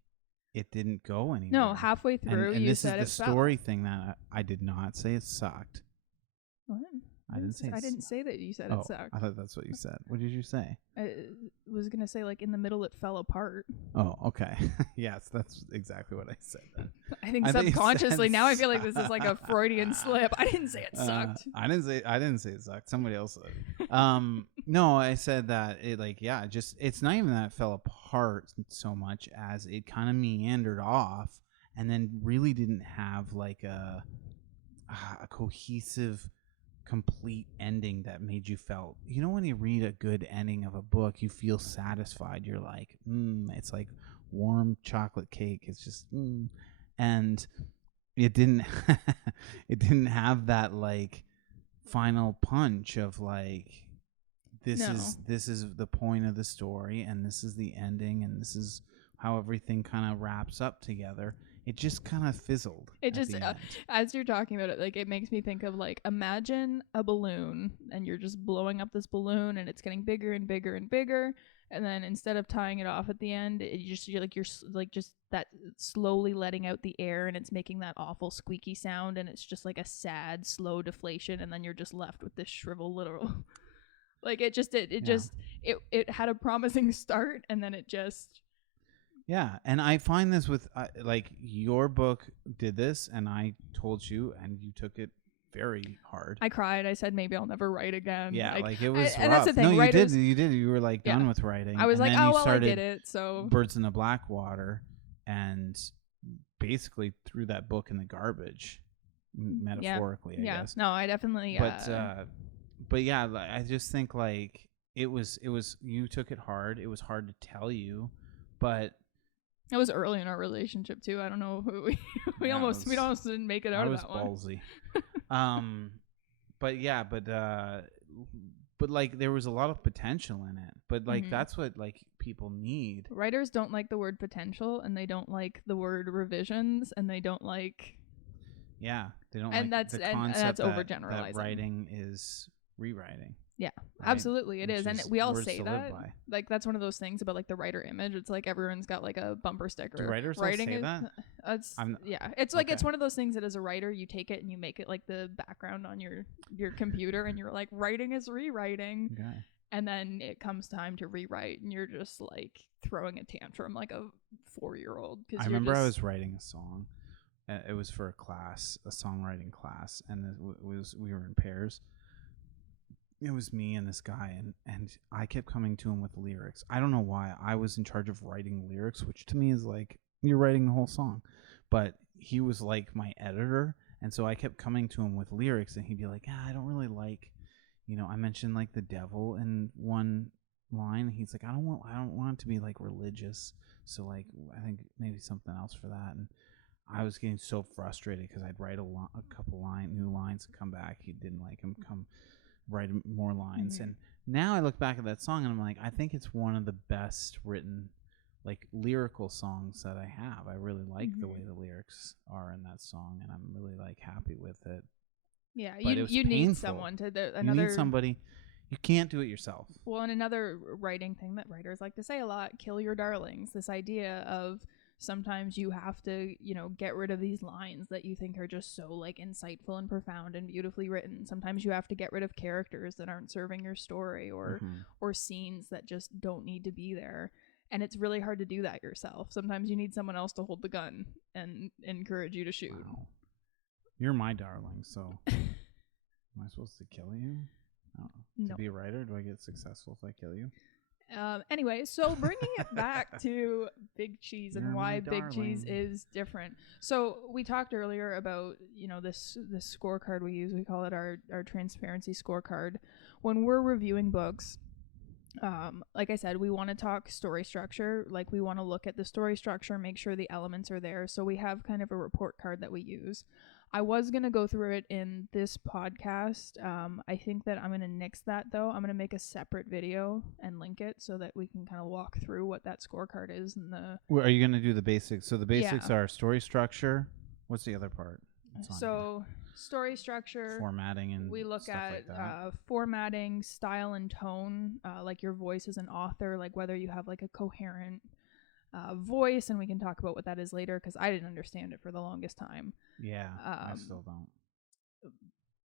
it didn't go anywhere. No, halfway through, and you this said is the it story thing that I did not say it sucked. What? I didn't say that you said it sucked. I thought that's what you said. What did you say? I was gonna say, like, in the middle it fell apart. Oh, okay. Yes, that's exactly what I said then. I think subconsciously now I feel like this is like a Freudian slip. I didn't say it sucked. I didn't say it sucked. Somebody else said. No, I said that it, like, yeah, just, it's not even that it fell apart so much as it kind of meandered off, and then really didn't have like a cohesive, complete ending that made you felt, when you read a good ending of a book, you feel satisfied. You're like, it's like warm chocolate cake. It's just, and it didn't it didn't have that, like, final punch of, like, this is the point of the story, and this is the ending, and this is how everything kind of wraps up together. It just kind of fizzled. It just, as you're talking about it, like, it makes me think of, like, imagine a balloon, and you're just blowing up this balloon, and it's getting bigger and bigger and bigger, and then instead of tying it off at the end, you're just that slowly letting out the air, and it's making that awful squeaky sound, and it's just like a sad, slow deflation, and then you're just left with this shriveled little. Like, it had a promising start, and then it just. Yeah, and I find this with, like, your book did this, and I told you, and you took it very hard. I cried. I said, maybe I'll never write again. Yeah, like it was rough. And that's the thing. No, writers, you did. You were, like, done with writing. I was like, oh, well, I did it, so. Birds in the Blackwater, and basically threw that book in the garbage, metaphorically, I guess. No, I definitely. But yeah, I just think, like, it was. You took it hard. It was hard to tell you, but. It was early in our relationship too. I don't know. We almost didn't make it out of that one. I was ballsy. But like, there was a lot of potential in it. But like, that's what, like, people need. Writers don't like the word potential, and they don't like the word revisions, and they don't like. Yeah, they don't and like that's the concept and that's overgeneralizing. that writing is rewriting. Yeah, right? absolutely it Which is. And we all words say to live that. by. Like that's one of those things about like the writer image. It's like everyone's got like a bumper sticker. Do writers all Writing say is that? it's I'm yeah. It's like okay. it's one of those things that as a writer you take it and you make it like the background on your computer and you're like writing is rewriting. Okay. And then it comes time to rewrite and you're just like throwing a tantrum like a 4-year-old. I remember I was writing a song. It was for a class, a songwriting class, and we were in pairs. It was me and this guy, and I kept coming to him with lyrics. I don't know why. I was in charge of writing lyrics, which to me is like you're writing the whole song. But he was like my editor, and so I kept coming to him with lyrics, and he'd be like, I don't really like, I mentioned like the devil in one line. He's like, I don't want it to be like religious. So like I think maybe something else for that. And I was getting so frustrated because I'd write a couple new lines and come back. He didn't like him. Come write more lines. Mm-hmm. And now I look back at that song and I'm like, I think it's one of the best written, like lyrical songs that I have. I really like the way the lyrics are in that song, and I'm really like happy with it. Yeah, But you need someone to you need somebody. You can't do it yourself. Well, and another writing thing that writers like to say a lot: kill your darlings. This idea of sometimes you have to, get rid of these lines that you think are just so like insightful and profound and beautifully written. Sometimes you have to get rid of characters that aren't serving your story or scenes that just don't need to be there. And it's really hard to do that yourself. Sometimes you need someone else to hold the gun and encourage you to shoot. Wow. You're my darling, so am I supposed to kill you? No. To be a writer, do I get successful if I kill you? Anyway, so bringing it back to Big Cheese and why Big Cheese is different. So we talked earlier about, this scorecard we use. We call it our transparency scorecard. When we're reviewing books, like I said, we want to talk story structure. Like we want to look at the story structure, make sure the elements are there. So we have kind of a report card that we use. I was going to go through it in this podcast. I think that I'm going to nix that, though. I'm going to make a separate video and link it so that we can kind of walk through what that scorecard is. Are you going to do the basics? So the basics are story structure. What's the other part? So story structure. Formatting and we look at like formatting, style and tone, like your voice as an author, like whether you have like a coherent voice, and we can talk about what that is later because I didn't understand it for the longest time. Yeah, I still don't.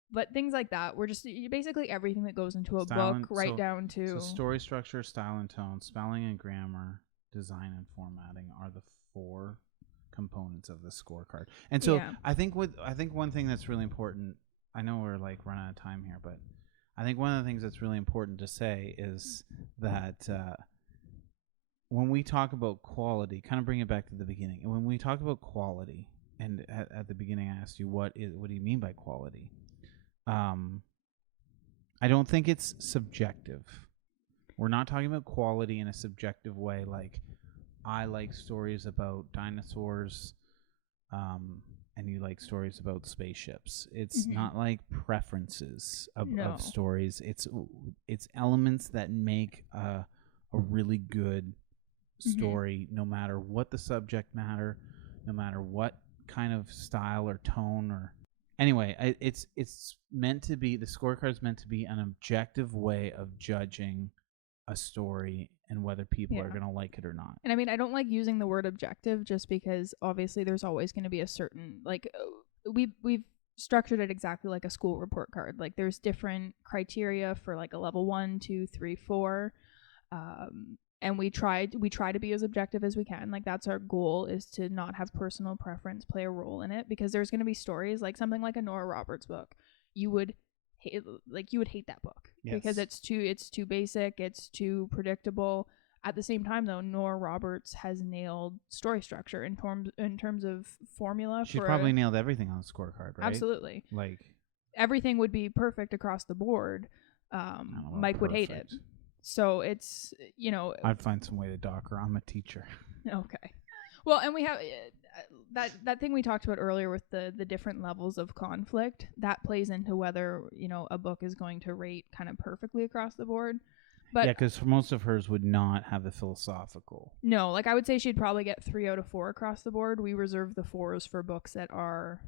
But things like that, we're just basically everything that goes into a book, down to... So story structure, style and tone, spelling and grammar, design and formatting are the 4 components of the scorecard. And so I think one thing that's really important, I know we're like running out of time here, but I think one of the things that's really important to say is that when we talk about quality, kind of bring it back to the beginning. And when we talk about quality, and at the beginning I asked you what do you mean by quality? I don't think it's subjective. We're not talking about quality in a subjective way, like I like stories about dinosaurs, and you like stories about spaceships. It's not like preferences of stories. It's elements that make a really good story, no matter what the subject matter, no matter what kind of style or tone or anyway, it's meant to be, the scorecard is meant to be an objective way of judging a story and whether people are going to like it or not. And I mean, I don't like using the word objective just because obviously there's always going to be a certain, like, we've structured it exactly like a school report card. Like there's different criteria for like a level 1, 2, 3, 4. And we try to be as objective as we can. Like that's our goal, is to not have personal preference play a role in it, because there's going to be stories like something like a Nora Roberts book. You would hate that book because it's too basic, it's too predictable. At the same time, though, Nora Roberts has nailed story structure in terms of formula. She probably nailed everything on the scorecard, right? Absolutely. Like everything would be perfect across the board. Mike would hate it. So it's, I'd find some way to dock her. I'm a teacher. Okay. Well, and we have that thing we talked about earlier with the different levels of conflict. That plays into whether, a book is going to rate kind of perfectly across the board. But yeah, because most of hers would not have the philosophical. No, like I would say she'd probably get 3 out of 4 across the board. We reserve the 4s for books that are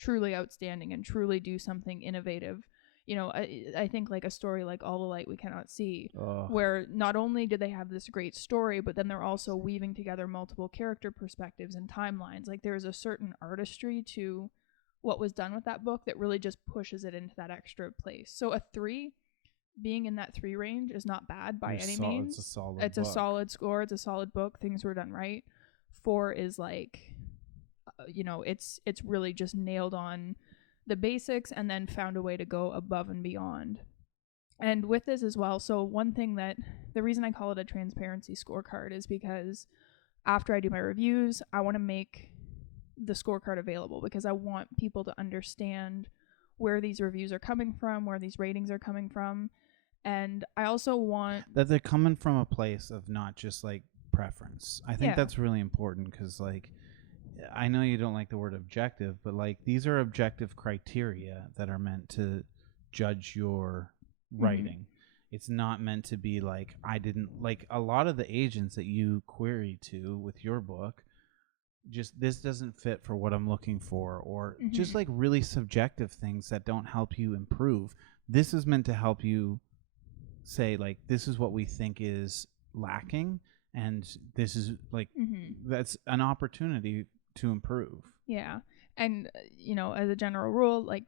truly outstanding and truly do something innovative. I think like a story like All the Light We Cannot See, Ugh. where not only do they have this great story, but then they're also weaving together multiple character perspectives and timelines. Like there's a certain artistry to what was done with that book that really just pushes it into that extra place. So a 3, being in that 3 range is not bad by any means. It's a solid It's book. a solid score. It's a solid book. Things were done right. 4 is like, it's really just nailed on the basics and then found a way to go above and beyond. And with this as well, so one thing that the reason I call it a transparency scorecard is because after I do my reviews, I want to make the scorecard available because I want people to understand where these reviews are coming from, where these ratings are coming from. And I also want that they're coming from a place of not just like preference. I think that's really important because like I know you don't like the word objective, but like these are objective criteria that are meant to judge your writing. It's not meant to be like I didn't like a lot of the agents that you query to with your book. Just this doesn't fit for what I'm looking for, or just like really subjective things that don't help you improve. This is meant to help you say like this is what we think is lacking, and this is like that's an opportunity to improve. Yeah. And as a general rule, like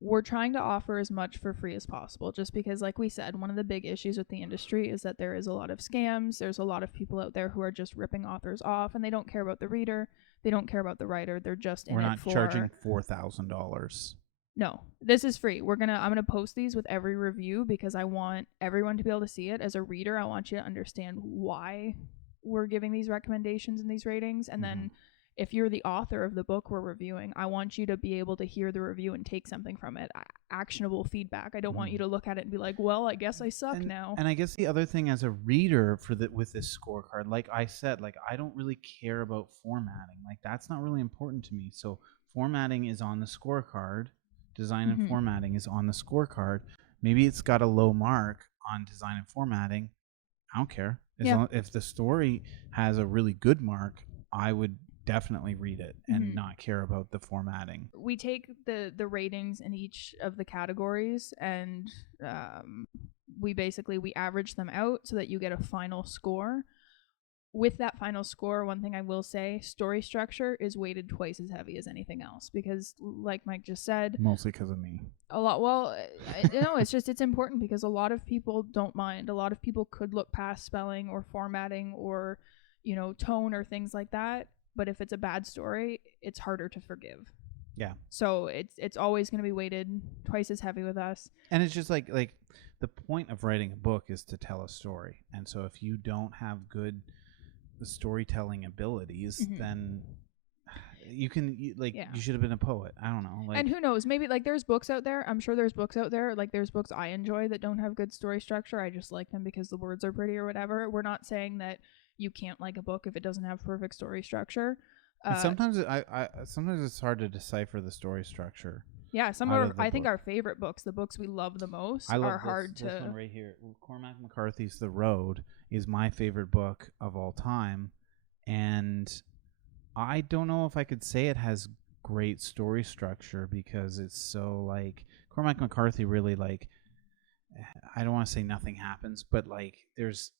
we're trying to offer as much for free as possible, just because like we said, one of the big issues with the industry is that there is a lot of scams. There's a lot of people out there who are just ripping authors off, and they don't care about the reader, they don't care about the writer, they're just in We're it not for charging $4,000. No, this is free. I'm gonna post these with every review because I want everyone to be able to see it. As a reader, I want you to understand why we're giving these recommendations and these ratings, and then if you're the author of the book we're reviewing, I want you to be able to hear the review and take something from it, actionable feedback. I don't want you to look at it and be like, well, I guess I suck now. And I guess the other thing as a reader with this scorecard, like I said, like I don't really care about formatting. Like that's not really important to me. So formatting is on the scorecard. Design and formatting is on the scorecard. Maybe it's got a low mark on design and formatting. I don't care. If the story has a really good mark, I would definitely read it and not care about the formatting. We take the ratings in each of the categories and we average them out so that you get a final score. With that final score, one thing I will say, story structure is weighted twice as heavy as anything else because, like Mike just said, mostly because of me. It's important because a lot of people don't mind. A lot of people could look past spelling or formatting or, tone or things like that. But if it's a bad story, it's harder to forgive. Yeah. So it's always going to be weighted twice as heavy with us. And it's just like the point of writing a book is to tell a story. And so if you don't have good storytelling abilities, then you should have been a poet. I don't know. And who knows? Maybe like there's books out there. I'm sure there's books out there. Like there's books I enjoy that don't have good story structure. I just like them because the words are pretty or whatever. We're not saying that you can't like a book if it doesn't have perfect story structure. Sometimes it's hard to decipher the story structure. Yeah, I think our favorite books, the books we love the most, are hard to. This one right here, Cormac McCarthy's The Road, is my favorite book of all time, and I don't know if I could say it has great story structure because it's so like Cormac McCarthy really like. I don't want to say nothing happens, but like there's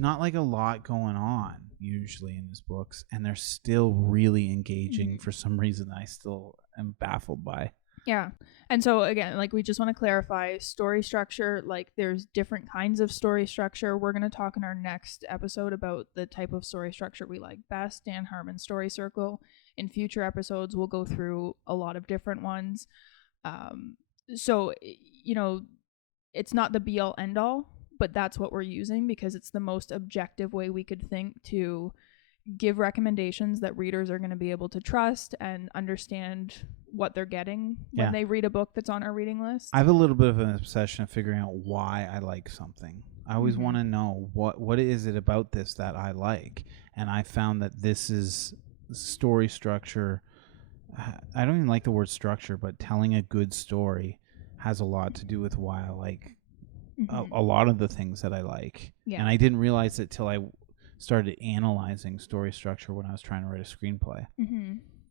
not like a lot going on usually in his books, and they're still really engaging for some reason that I still am baffled by. Yeah. And so again, like we just want to clarify story structure, like there's different kinds of story structure. We're going to talk in our next episode about the type of story structure we like best, Dan Harmon's Story Circle. In future episodes, we'll go through a lot of different ones. So, it's not the be all end all, but that's what we're using because it's the most objective way we could think to give recommendations that readers are going to be able to trust and understand what they're getting when they read a book that's on our reading list. I have a little bit of an obsession of figuring out why I like something. I always want to know what is it about this that I like, and I found that this is story structure. I don't even like the word structure, but telling a good story has a lot to do with why I like a lot of the things that I like. Yeah. And I didn't realize it till I started analyzing story structure when I was trying to write a screenplay.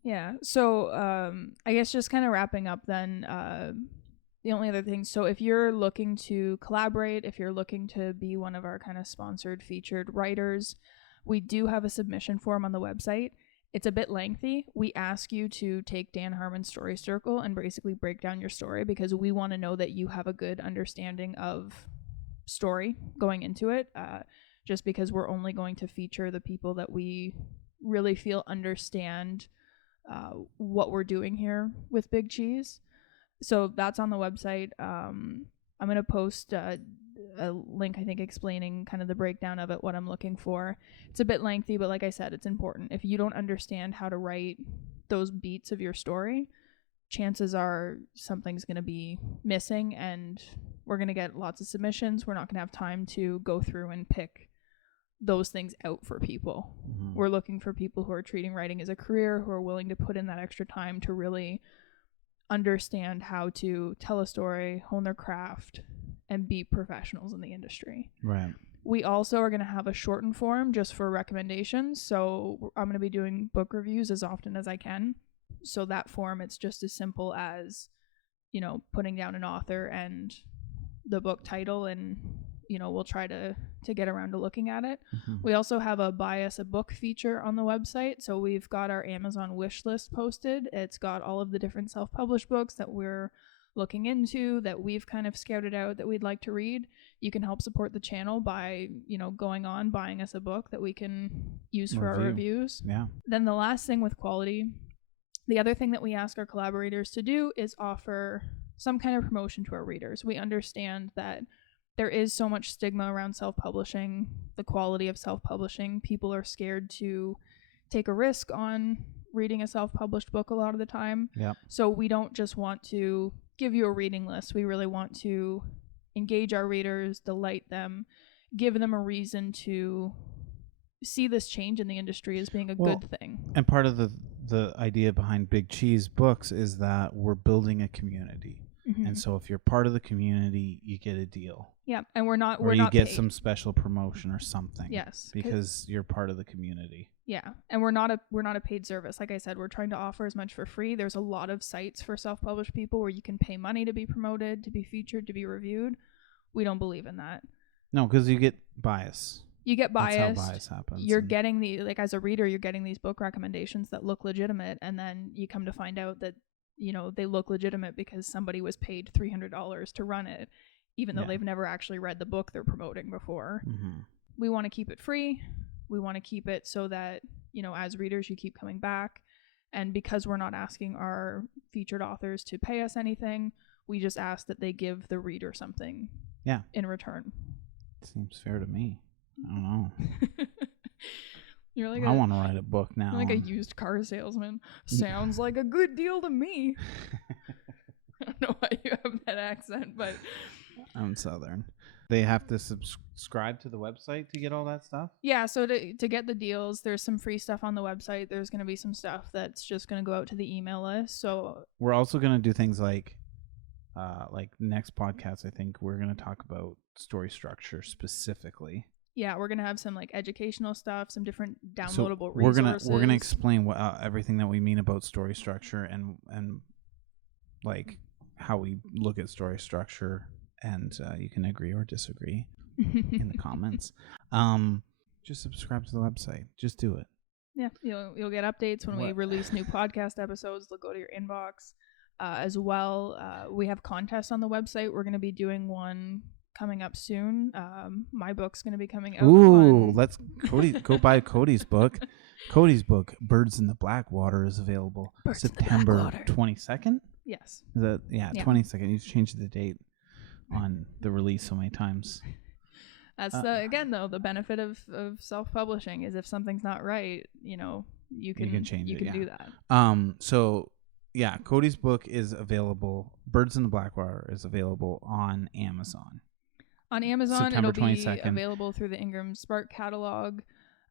Yeah. So I guess just kind of wrapping up then, the only other thing, so if you're looking to collaborate, if you're looking to be one of our kind of sponsored featured writers, we do have a submission form on the website. It's a bit lengthy. We ask you to take Dan Harmon's Story Circle and basically break down your story, because we want to know that you have a good understanding of story going into it, just because we're only going to feature the people that we really feel understand what we're doing here with Big Cheese. So that's on the website. I'm going to post a link, I think, explaining kind of the breakdown of it, what I'm looking for. It's a bit lengthy, but like I said, it's important. If you don't understand how to write those beats of your story, chances are something's going to be missing, and we're going to get lots of submissions. We're not going to have time to go through and pick those things out for people. Mm-hmm. We're looking for people who are treating writing as a career, who are willing to put in that extra time to really understand how to tell a story, hone their craft, and be professionals in the industry. Right. We also are going to have a shortened form just for recommendations. So I'm going to be doing book reviews as often as I can. So that form, it's just as simple as, you know, putting down an author and the book title, and, you know, we'll try to get around to looking at it. Mm-hmm. We also have a buy us a book feature on the website. So we've got our Amazon wish list posted. It's got all of the different self-published books that we're looking into, that we've kind of scouted out, that we'd like to read. You can help support the channel by, you know, going on, buying us a book that we can use for our reviews. Yeah. Then the last thing with quality, the other thing that we ask our collaborators to do is offer some kind of promotion to our readers. We understand that there is so much stigma around self-publishing, the quality of self-publishing. People are scared to take a risk on reading a self-published book a lot of the time. Yeah. So we don't just want to give you a reading list. We really want to engage our readers, delight them, give them a reason to see this change in the industry as being a good thing. And part of the idea behind Big Cheese Books is that we're building a community. Mm-hmm. And so if you're part of the community, you get a deal. Yeah, and we're not you get paid. Some special promotion or something. Yes, because you're part of the community. Yeah, and we're not a paid service. Like I said, we're trying to offer as much for free. There's a lot of sites for self-published people where you can pay money to be promoted, to be featured, to be reviewed. We don't believe in that. No, because you get bias. You get bias. That's how bias happens. You're getting as a reader, you're getting these book recommendations that look legitimate, and then you come to find out that, you know, they look legitimate because somebody was paid $300 to run it, even though they've never actually read the book they're promoting before. Mm-hmm. We want to keep it free. We want to keep it so that, you know, as readers, you keep coming back. And because we're not asking our featured authors to pay us anything, we just ask that they give the reader something in return. Seems fair to me. I don't know. You're like I want to write a book now. You're like a used car salesman. Sounds like a good deal to me. I don't know why you have that accent, but I'm Southern. They have to subscribe to the website to get all that stuff? Yeah, so to get the deals, there's some free stuff on the website. There's going to be some stuff that's just going to go out to the email list. So we're also going to do things like next podcast, I think we're going to talk about story structure specifically. Yeah, we're going to have some like educational stuff, some different downloadable resources. We're going to explain what everything that we mean about story structure and like how we look at story structure. And you can agree or disagree in the comments. Just subscribe to the website. Just do it. Yeah, you'll get updates when we release new podcast episodes. They'll go to your inbox. As well, we have contests on the website. We're going to be doing one coming up soon. My book's going to be coming out. Ooh, let's go buy Cody's book. Cody's book, Birds in the Blackwater, is available September 22nd. Yes. Is that 22nd? You changed the date on the release so many times. That's the benefit of self-publishing is if something's not right, you know, you can change it. You can do that. So yeah, Cody's book is available. Birds in the Blackwater is available on Amazon. On Amazon, September it'll 22nd. be available through the Ingram Spark catalog.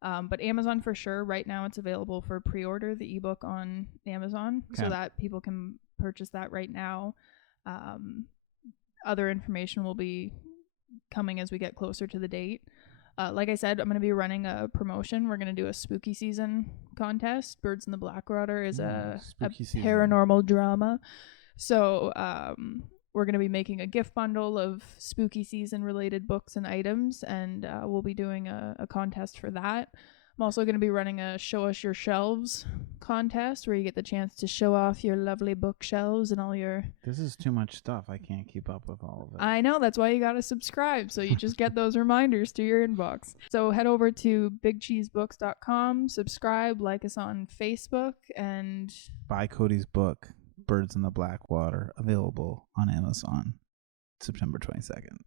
But Amazon for sure. Right now, it's available for pre-order, the ebook on Amazon, so that people can purchase that right now. Other information will be coming as we get closer to the date. Like I said, I'm going to be running a promotion. We're going to do a spooky season contest. Birds in the Blackwater is a spooky season. paranormal drama. So we're going to be making a gift bundle of spooky season related books and items, and we'll be doing a contest for that. I'm also going to be running a Show Us Your Shelves contest where you get the chance to show off your lovely bookshelves and all your... This is too much stuff. I can't keep up with all of it. I know. That's why you got to subscribe. So you just get those reminders to your inbox. So head over to bigcheesebooks.com, subscribe, like us on Facebook, and... Buy Cody's book, Birds in the Blackwater, available on Amazon September 22nd.